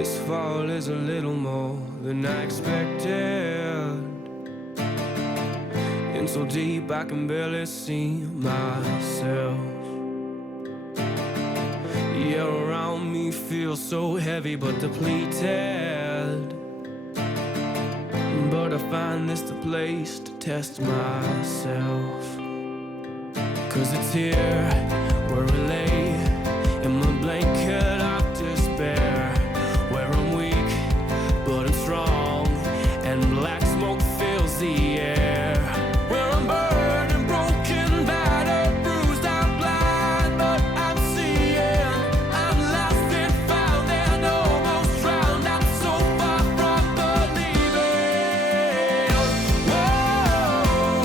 This fall is a little more than I expected. In so deep I can barely see myself. Yeah, around me feels so heavy but depleted. But I find this the place to test myself. 'Cause it's here where I lay in my blanket of despair, where I'm weak but I'm strong and black smoke fills the air, where I'm burned and broken, battered, bruised, I'm blind but I'm seeing, I'm lost and found and almost drowned, I'm so far from believing. Whoa,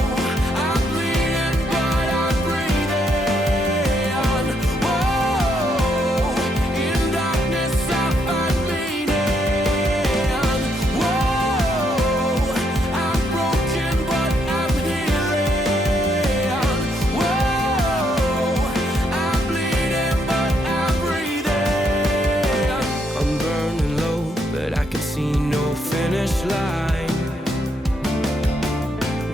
I'm bleeding but I'm breathing. Whoa, in darkness I find meaning. Whoa, I'm broken but I'm healing. Whoa, I'm bleeding but I'm breathing. I'm burning low but I can see no finish line.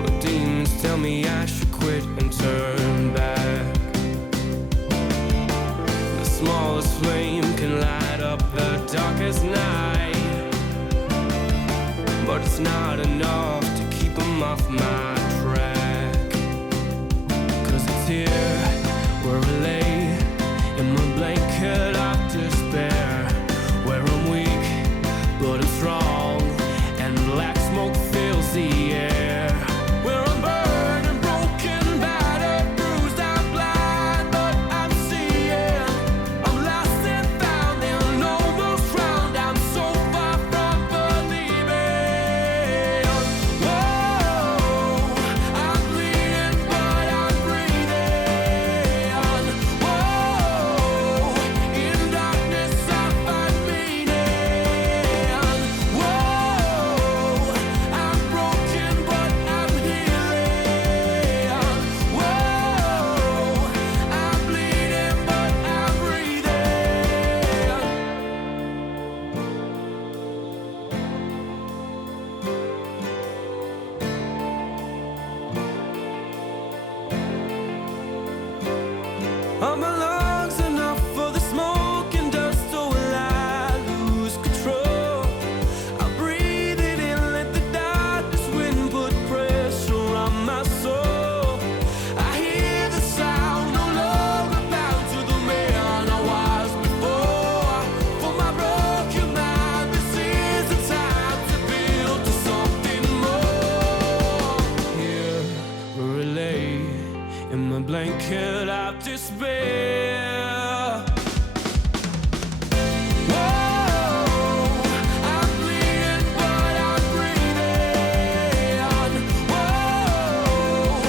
My demons tell me I should quit and turn back. The smallest flame can light up the darkest night, but it's not enough to keep them off my track. 'Cause it's here where I lay in my blanket of despair, where I'm weak but I'm strong and black smoke fills the air, where I'm burned and broken, battered, bruised, I'm blind but I'm seeing, I'm lost and found and almost drowned, I'm so far from believing. Whoa, I'm bleeding but I'm breathing. Whoa, in darkness I find meaning. Whoa, I'm broken but I'm healing. Whoa, I'm bleeding but I'm breathing. Are my lungs enough for the smoke and dust, or will I lose control? I'll breathe it in, let the darkness wind put pressure on my soul. I hear the sound, no longer bound to the man I was before. For my broken mind, this is the time to build to something more. Here where I lay in my blanket of despair. Whoa, I'm bleeding but I'm breathing. Whoa,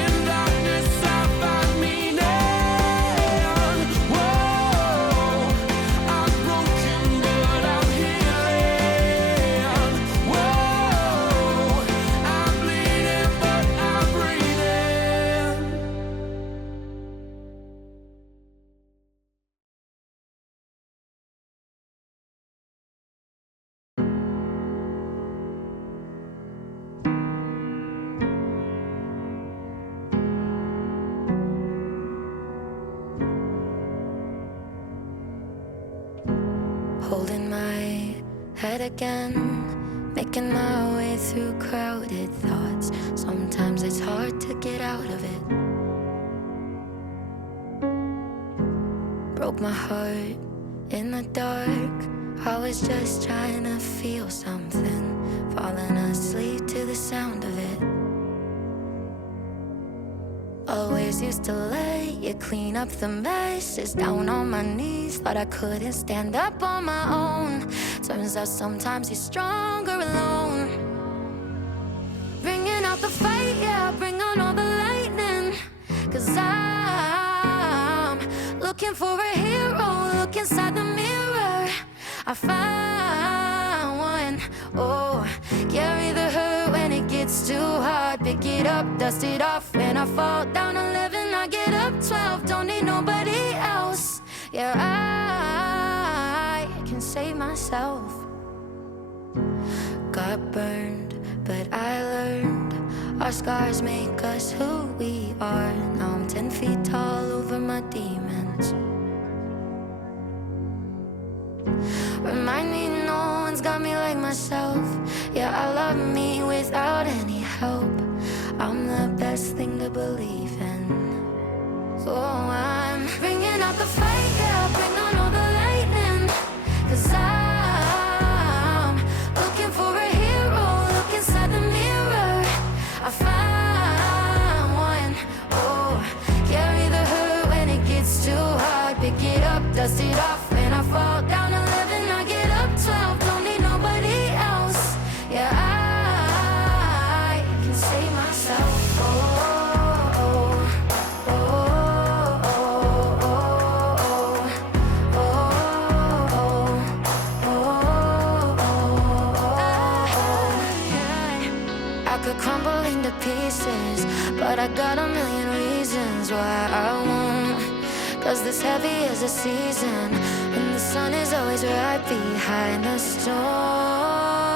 in darkness I find meaning. Whoa, I'm broken but I'm healing. Whoa, I'm bleeding but I'm breathing. Holding my head again, making my way through crowded thoughts. Sometimes it's hard to get out of it. Broke my heart in the dark. I was just trying to feel something, falling asleep to the sound of it. Always used to let you clean up the messes. Down on my knees, thought I couldn't stand up on my own. Turns out sometimes you're stronger alone. Bringing out the fight, yeah, bring on all the lightning. 'Cause I'm looking for a hero. Look inside the mirror, I found one. Oh, carry the hurt when it gets too hard. Pick it up, dust it off. When I fall down 11, I get up 12. Don't need nobody else. Yeah, I can save myself. Got burned, but I learned. Our scars make us who we are. Now I'm 10 feet tall over my demons. Remind me no one's got me like myself. Yeah, I love me without any help. I'm the best thing to believe in. So I'm bringing out the fight, yeah, bring on all the lightning. 'Cause I'm looking for a hero, look inside the mirror. I found one, oh, carry the hurt when it gets too hard. Pick it up, dust it off, when I fall down 11, I get up 12, don't need nobody else. Yeah, I can save myself. Crumble into pieces, but I got a million reasons why I won't. 'Cause this heavy is a season, and the sun is always right behind the storm.